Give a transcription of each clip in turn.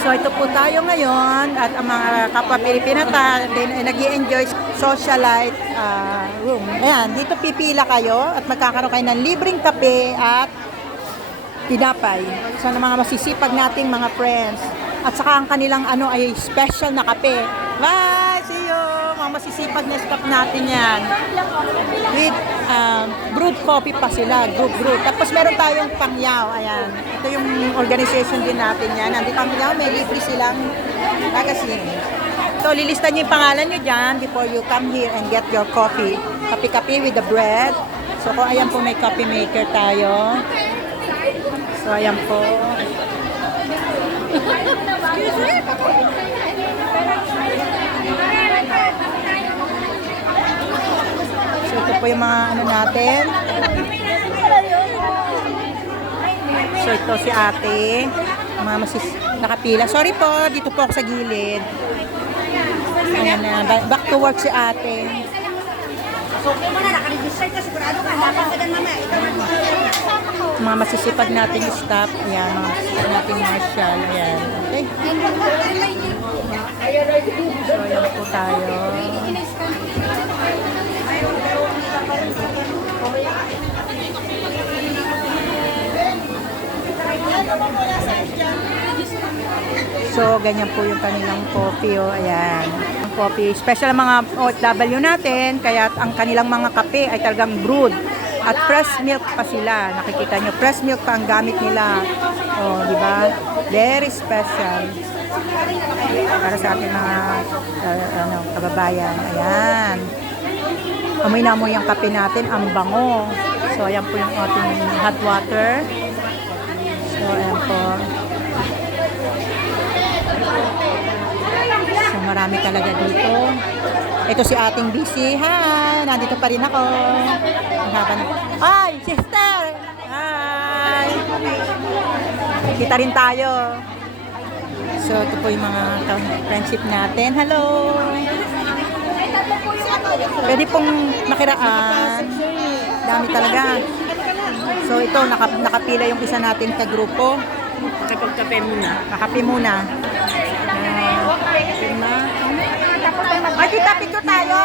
So ito po tayo ngayon at ang mga kapwa Pilipina din ay nag-i-enjoy socialite room. Ayan, dito pipila kayo at magkakaroon kayo ng libreng kape at tinapay. So ng mga masisipag nating mga friends. At saka ang kanilang ay special na kape. Bye! See you! Mga masisipag na staff natin yan. With brewed coffee pa sila, group. Tapos meron tayong pangyaw, ayan. Ito yung organization din natin yan. Nandito pangyaw, may libre silang magazine. So, lilista nyo yung pangalan nyo dyan before you come here and get your coffee. Kape-kape with the bread. So, ayan po, may coffee maker tayo. So, ayan po. So, ito po yung mga natin. So, ito si ate. Mga nakapila. Sorry po, dito po ako sa gilid. Ayan na. Back to work si ate. Mga masisipag nating staff. Ayan, mga masisipag nating marshal. Ayan. Okay. So, ayan po tayo. So, ganyan po yung kanilang coffee. Ayan. Ang coffee. Special mga OFW natin. Kaya ang kanilang mga kape ay talagang brewed. At fresh milk pa sila. Nakikita nyo, fresh milk pa ang gamit nila. Oh, di ba? Very special. Para sa ating mga kababayan. Ayan. Amoy na amoy ang kape natin. Ang bango. So, ayan po yung ating hot water. So, ayan po. So, marami talaga dito. Ito si ating busy. Hi! Nandito pa rin ako. Ay! Sister! Hi! Kita rin tayo. So, ito po yung mga friendship natin. Hello! Pwede pong makiraan. Dami talaga. So, ito, nakapila yung isa nating kagrupo. Kapag-kape muna. Kakape muna. Ay, tita, picture tayo.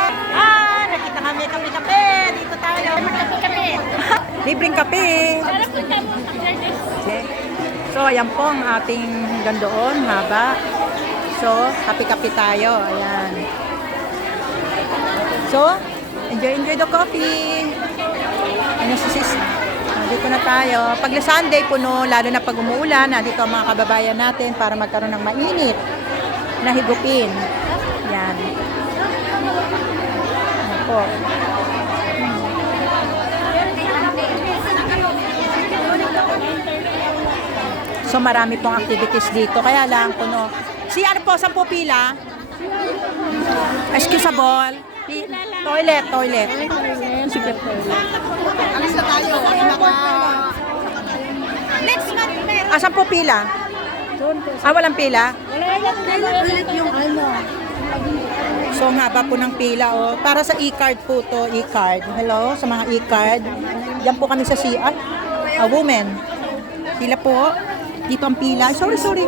Nakita kami kape-kape. Dito tayo. Kape-kape. Libreng kape. So, ayan po ang ating hanggang doon. Haba. So, kape-kape tayo. Ayan. So, enjoy the coffee. Ano si sis? Dito na tayo. Pag Sunday, puno, lalo na pag umuulan, dito ang mga kababayan natin para magkaroon ng mainit na higupin. Yan. Ano po. So, marami pong activities dito. Kaya lang, puno. Si ano po, saan po pila? Excusable. Toilet. Sige, toilet. Alis na tayo. Next month. Saan po pila? Walang pila? Yung ano. So, ang haba po ng pila. Para sa e-card po to, e-card. Hello, sa mga e-card. Yan po kami sa CR. Women. Pila po. Dito ang pila. Sorry.